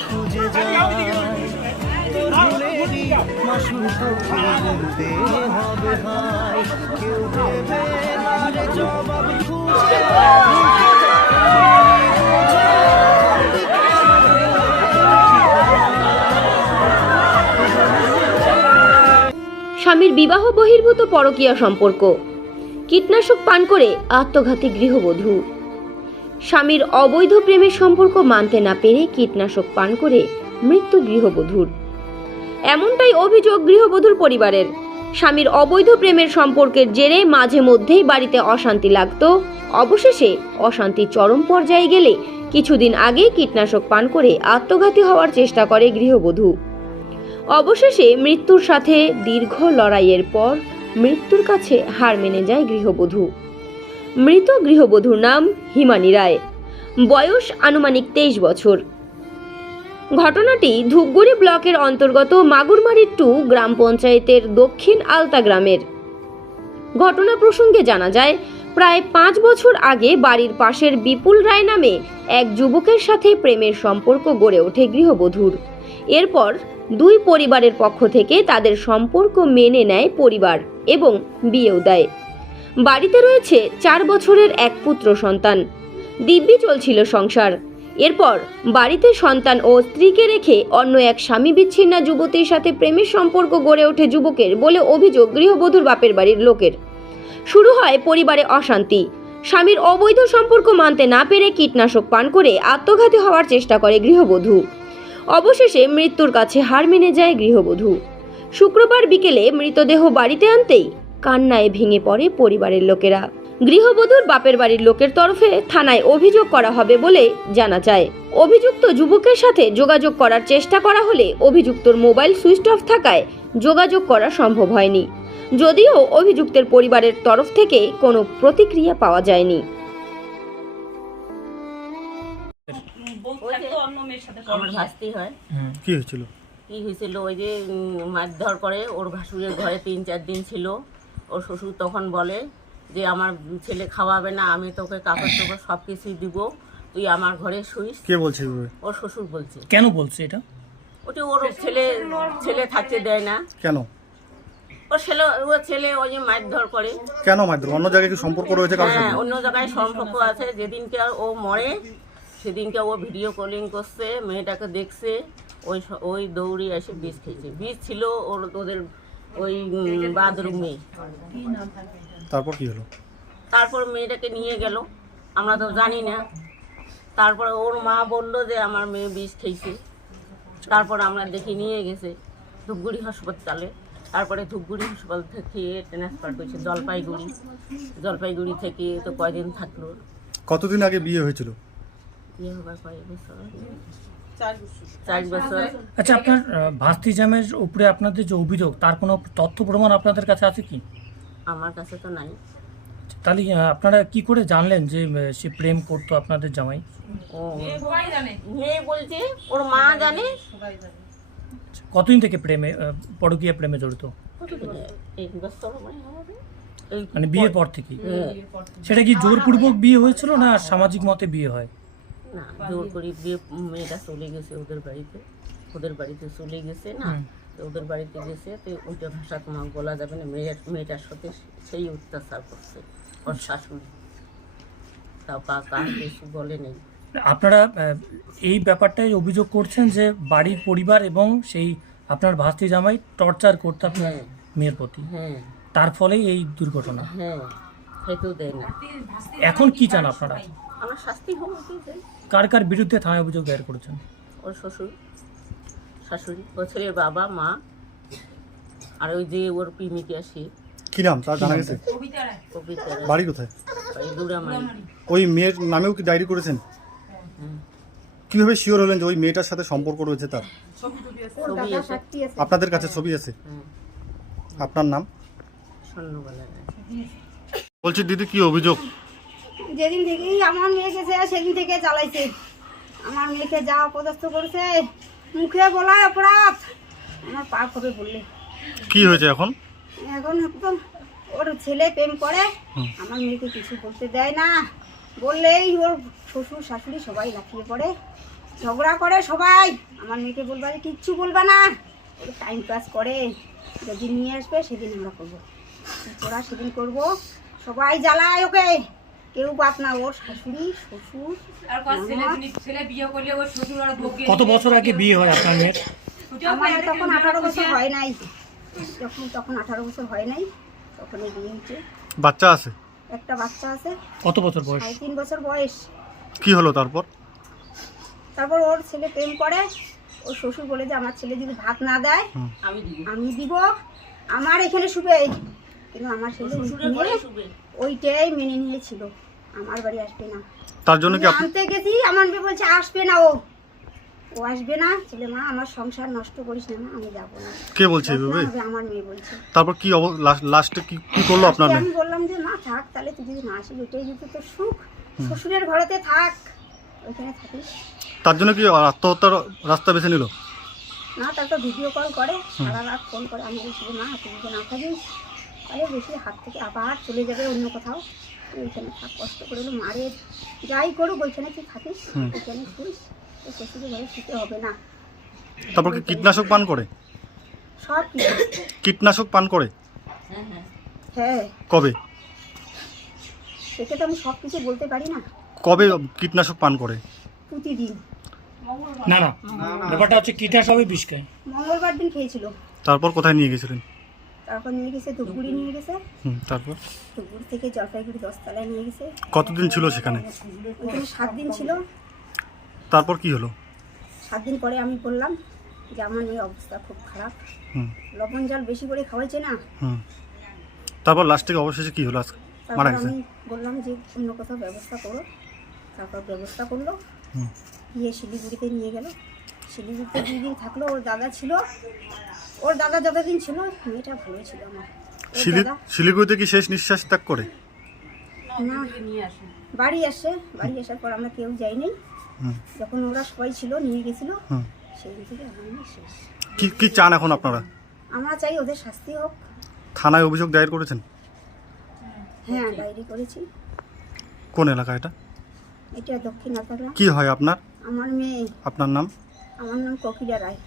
খুঁজে হবে কেউ স্বামীর বিবাহ বহির্ভূত পরকীয়া সম্পর্ক। কীটনাশক পান করে আত্মঘাতী গৃহবধূ। স্বামীর অবৈধ প্রেমের সম্পর্ক মানতে না পেরে কীটনাশক পান করে মৃত্যু গৃহবধূর। এমনটাই অভিযোগ গৃহবধূর পরিবারের। স্বামীর অবৈধ প্রেমের সম্পর্কের জেরে মাঝে মধ্যেই বাড়িতে অশান্তি লাগতো। অবশেষে অশান্তি চরম পর্যায়ে গেলে কিছুদিন আগে কীটনাশক পান করে আত্মঘাতী হওয়ার চেষ্টা করে গৃহবধূ। অবশেষে মৃত্যুর সাথে দীর্ঘ লড়াইয়ের পর মৃত্যুর কাছে হার মেনে যায় গৃহবধূ। মৃত গৃহবধূর নাম হিমানি রায়। বয়স আনুমানিক তেইশ বছর। ঘটনাটি ধূপগুড়ি ব্লকের অন্তর্গত মাগুরমারি টু গ্রাম পঞ্চায়েতের দক্ষিণ আলতা গ্রামের। ঘটনা প্রসঙ্গে জানা যায়, প্রায় পাঁচ বছর আগে বাড়ির পাশের বিপুল রায় নামে এক যুবকের সাথে প্রেমের সম্পর্ক গড়ে ওঠে গৃহবধূর। এরপর দুই পরিবারের পক্ষ থেকে তাদের সম্পর্ক মেনে নেয় পরিবার এবং বিয়েও দেয়। বাড়িতে রয়েছে চার বছরের এক পুত্র সন্তান। দিব্যি চলছিল সংসার। এরপর বাড়িতে সন্তান ও স্ত্রীকে রেখে অন্য এক স্বামী বিচ্ছিন্না যুবতীর সাথে প্রেমের সম্পর্ক গড়ে ওঠে যুবকের বলে অভিযোগ গৃহবধূর বাপের বাড়ির লোকের। শুরু হয় পরিবারে অশান্তি। স্বামীর অবৈধ সম্পর্ক মানতে না পেরে কীটনাশক পান করে আত্মঘাতী হওয়ার চেষ্টা করে গৃহবধূ। অবশেষে মৃত্যুর কাছে হার মেনে যায় গৃহবধূ। শুক্রবার বিকেলে মৃতদেহ বাড়িতে আনতেই কান্নায় ভেঙে পড়ে পরিবারের লোকেরা। গৃহবধূর বাপের বাড়ির লোকের তরফে থানায় অভিযোগ করা হবে বলে জানা যায়। অভিযুক্ত যুবকের সাথে যোগাযোগ করার চেষ্টা করা হলে অভিযুক্তর মোবাইল সুইচ অফ থাকায় যোগাযোগ করা সম্ভব হয়নি। যদিও অভিযুক্তের পরিবারের তরফ থেকে কোনো প্রতিক্রিয়া পাওয়া যায়নি। আমার ভাস্তি হয়। কি হয়েছিল? কি হয়েছিল? ওই যে মারধর করে ওর ভাসুরের ঘরে তিন চার দিন ছিল। ওর শ্বশুর তখন বলে যে আমার ছেলে খাওয়াবে না আমি তোকে কাপড় টাপড় সব কিছুই দিব তুই আমার ঘরে শুইস। কে বলছে? ওর শ্বশুর বলছে। কেন বলছে এটা? ওটা ওর ছেলে ছেলে থাকতে দেয় না। কেন? ওর ছেলে ছেলে ওই যে মারধর করে। কেন মারধর? অন্য জায়গায় কি সম্পর্ক রয়েছে কারোর হ্যাঁ অন্য জায়গায় সম্পর্ক আছে। যেদিনকে ও মরে সেদিনকে ও ভিডিও কলিং করছে মেয়েটাকে দেখছে ওই ওই দৌড়ে এসে বীজ খেয়েছে। বীজ ছিল ওর ওদের ওই বাথরুমে তারপর কি হলো? তারপর মেয়েটাকে নিয়ে গেল। আমরা তো জানি না। তারপরে ওর মা বলল যে আমার মেয়ে বিষ খেয়েছে। তারপর আমরা দেখি নিয়ে গেছে ধূপগুড়ি হাসপাতালে। তারপরে ধূপগুড়ি হাসপাতাল থেকে ট্রান্সফার করেছে জলপাইগুড়ি। জলপাইগুড়ি থেকে তো কয়দিন থাকল? কতদিন আগে বিয়ে হয়েছিল? বিয়ে হবার কয়েক বছর আচ্ছা আপনার আহ, ভাস্তি জ্যামের উপরে আপনাদের যে অভিযোগ তার কোনো তথ্য প্রমাণ আপনাদের কাছে আছে কি? আমার কাছে তো নাই। তাহলে আপনারা কি করে জানলেন যে সে প্রেম করতো আপনাদের জামাই? মেয়ে বলছে ওর মা জানে। কতদিন থেকে প্রেমে পরকীয়া প্রেমে জড়িত? মনে মানে বিয়ের পর থেকেই? হ্যাঁ। সেটা কি জোরপূর্বক বিয়ে হয়েছিল না সামাজিক মতে বিয়ে হয়? না জোর করে বিয়ে মেয়েটা চলে গেছে ওদের বাড়িতে। ওদের বাড়িতে চলে গেছে না? তো ওদের বাড়িতে গেছে তো ওইটা ভাষা তোমার বলা যাবে না। মেয়ের মেয়েটার সাথে সেই অত্যাচার করছে ওর শাশুড়ি। তাও কা কার কিছু বলে নেই। আপনারা এই ব্যাপারটাই অভিযোগ করছেন যে বাড়ির পরিবার এবং সেই আপনার ভাস্তি জামাই টর্চার করতে আপনার হ্যাঁ। মেয়ের প্রতি। হ্যাঁ। তার ফলেই এই দুর্ঘটনা। হ্যাঁ দেয় না। এখন কি চান আপনারা? আমার শাস্তি হোক। কার কার বিরুদ্ধে থানায় অভিযোগ দায়ের করেছেন? ওর শ্বশুর শাশুড়ি ওর ছেলের বাবা মা আর ওই যে ওর প্রেমিকা সে কি নাম? তার জানা গেছে? বাড়ি কোথায়? ওই মেয়ের নামেও কি ডায়েরি করেছেন? কীভাবে শিওর হলেন যে ওই মেয়েটার সাথে সম্পর্ক রয়েছে তার? আপনাদের কাছে ছবি আছে? আপনার নাম? বলছি দিদি কি অভিযোগ? যেদিন থেকেই আমার মেয়ে গেছে সেদিন থেকে চালাইছে। আমার মেয়েকে যা অপদস্থ করেছে মুখে বলায় অপরাধ। আমার পাপ হবে বললে। কি হয়েছে এখন? এখন একদম ওর ছেলে প্রেম করে আমার মেয়েকে কিছু করতে দেয় না। বললেই ওর শ্বশুর শাশুড়ি সবাই লাফিয়ে পড়ে ঝগড়া করে সবাই। আমার মেয়েকে বলবা যে কিচ্ছু বলবা না। ওর টাইম পাস করে। যেদিন নিয়ে আসবে সেদিন আমরা করব। তোরা সেদিন করব? সবাই জ্বালায় ওকে। কেউ বাপ না ওর শাশুড়ি শ্বশুর। কত বছর আগে বিয়ে হয় আপনার মেয়ের? আমার তখন আঠারো বছর হয়। নাই। যখন তখন আঠারো বছর হয় নাই তখন বিয়ে হয়েছে। বাচ্চা আছে? একটা বাচ্চা আছে। কত বছর বয়স? তিন বছর বয়স। কি হলো তারপর? তারপর ওর ছেলে প্রেম করে। ওর শ্বশুর বলে যে আমার ছেলে যদি ভাত না দেয় আমি আমি দিব। আমার এখানে শুবে। কিন্তু আমার ঘরে ওইটাই মেনে নিয়েছিল। আমার বাড়ি আসবে না। তার জন্য কি আনতে গেছি আমার মেয়ে বলছে আসবে না ও। ও আসবে না। ছেলে মা আমার সংসার নষ্ট করিস না মা, আমি যাব না। কে বলছে আমার মেয়ে বলছে। তারপর কি লাস্টে কি কি করল আপনার মেয়ে? আমি বললাম যে না থাক তাহলে তুই যদি না আসিস ওইটাই যদি তোর সুখ। শ্বশুরের ঘরেতে থাক। ওইখানে থাকিস। তার জন্য কি আত্মহত্যার রাস্তা বেছে নিল? না তারপর ভিডিও কল করে সারা রাত ফোন করে। আমি বলছি না তুই যদি না থাকিস তাহলে বেশি হাত থেকে আবার চলে যাবে অন্য কোথাও। ওইখানে থাক কষ্ট করে হলো মারে যাই করুক ওইখানে তুই থাকিস ওইখানে শুইস তোর শ্বশুরের ঘরে শুতে হবে না। তারপর কি কীটনাশক পান করে? সব কিছু কীটনাশক পান করে? হ্যাঁ হ্যাঁ। হ্যাঁ। কবে? সেটা তো আমি সব কিছু বলতে পারি না। কবে কীটনাশক পান করে? প্রতিদিন। না না। ব্যাপারটা হচ্ছে কীটনাশকে বিষ খায়। মঙ্গলবার দিন খেয়েছিল। তারপর কোথায় নিয়ে গেছিলেন? তারপর নিয়ে গেছে ধূপগুড়ি নিয়ে গেছে। তারপর? ধূপগুড়ি থেকে জলপাইগুড়ি দশতলায় নিয়ে গেছে। কতদিন ছিল সেখানে? সাত দিন ছিল। তারপর কি হলো? সাত দিন পরে আমি বললাম যে আমার মেয়ের অবস্থা খুব খারাপ। লবণ জল বেশি করে খাওয়াইছে না। তারপর লাস্টে অবশেষে কি হলো? আজকে মারা গেছে? আমি বললাম যে অন্য কোথাও ব্যবস্থা করো। তারপর ব্যবস্থা করল। গিয়ে শিলিগুড়িতে নিয়ে গেল। শিলিগুড়িতে দুই দিন থাকল ওর দাদা ছিল। ওর দাদা যতদিন ছিল মেয়েটা ভালো ছিল আমার। ওর শিলি দাদা শিলিগুড়িতে কি শেষ নিঃশ্বাস ত্যাগ করে? না বাড়ি আসে বাড়ি আসার পর আমরা কেউ যাইনি। হুম। যখন ওরা সবাই ছিল নিয়ে গেছিল হুম। সেই দিন থেকে আমার মেয়ে শেষ। কি কি চান এখন আপনারা? আমরা চাই ওদের শাস্তি হোক। থানায় অভিযোগ দায়ের করেছেন? হ্যাঁ ডায়েরি করেছি। কোন এলাকা এটা? এটা দক্ষিণ আতালা কি হয় আপনার? আমার মেয়ে। আপনার নাম? আমার নাম ককিরা রায়।